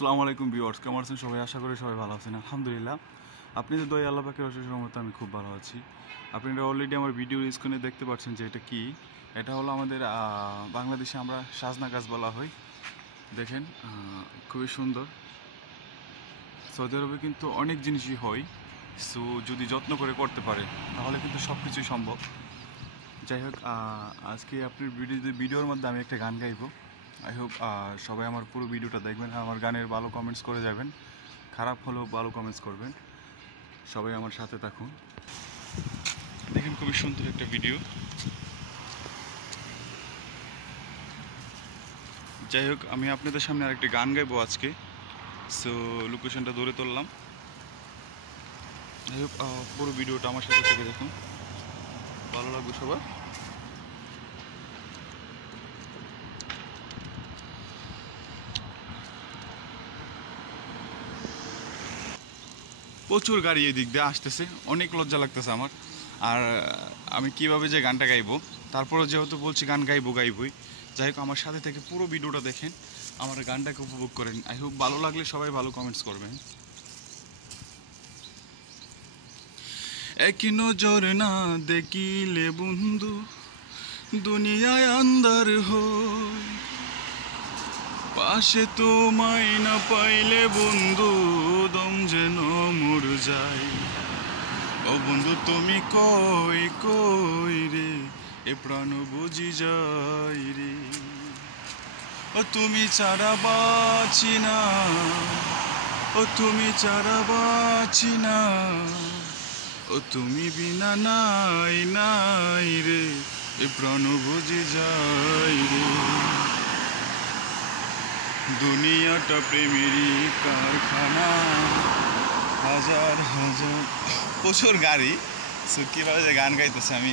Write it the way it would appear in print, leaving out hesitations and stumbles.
আসসালামু আলাইকুম ভিউয়ার্স, কেমন আছেন সবাই? আশা করি সবাই ভালো আছেন। আলহামদুলিল্লাহ, আপনাদের দয়া আল্লাহ পাকের অশেষ রহমতে আমি খুব ভালো আছি। আপনারা অলরেডি আমার ভিডিও স্ক্রিনে দেখতে পাচ্ছেন যে এটা কি। এটা হলো আমাদের বাংলাদেশে আমরা সাজনা গাছ বলা হয়। দেখেন, খুবই সুন্দর। সৌদি আরবে কিন্তু অনেক জিনিসই হয়, সো যদি যত্ন করে করতে পারে তাহলে কিন্তু সব কিছুই সম্ভব। যাই হোক, আজকে আপনার ভিডিওর মধ্যে আমি একটা গান গাইবো। আই হোপ সবাই আমার পুরো ভিডিওটা দেখবেন, আমার গানের ভালো কমেন্টস করে যাবেন, খারাপ হলেও ভালো কমেন্টস করবেন। সবাই আমার সাথে থাকুন। দেখেন, খুবই সুন্দর একটা ভিডিও। যাই হোক, আমি আপনাদের সামনে আরেকটা গান গাইবো আজকে, সো লোকেশনটা ধরে তুললাম। যাই হোক, পুরো ভিডিওটা আমার সাথে থেকে দেখুন, ভালো লাগবে সবার। প্রচুর গাড়ি এই দিক দিয়ে আসতেছে, অনেক লজ্জা লাগতেছে আমার। আর আমি কিভাবে যে গানটা গাইবো, তারপরে যেহেতু বলছি গান গাইবই। যাই হোক, আমার সাথে থেকে পুরো ভিডিওটা দেখেন, আমার গানটাকে উপভোগ করেন। আই হোপ ভালো লাগলে সবাই ভালো কমেন্টস করবেন। এক নজর না দেখিলে বন্ধু, দুনিয়ায় আন্দার হয়। পাশে তোমায় না পাইলে বন্ধু, দম যেন মর যায়। ও বন্ধু তুমি কই কই রে, এ প্রাণ বুঝি যাই রে। ও তুমি ছাড়া বাঁচি না, ও তুমি ছাড়া বাঁচি না, ও তুমি বিনা নাই নাই রে, এ প্রাণ বুঝি যাই রে। দুনিয়াটা প্রেমেরই কারখানা, হাজার হাজার প্রচুর গাড়ি। সো কীভাবে যে গান গাইতেছে আমি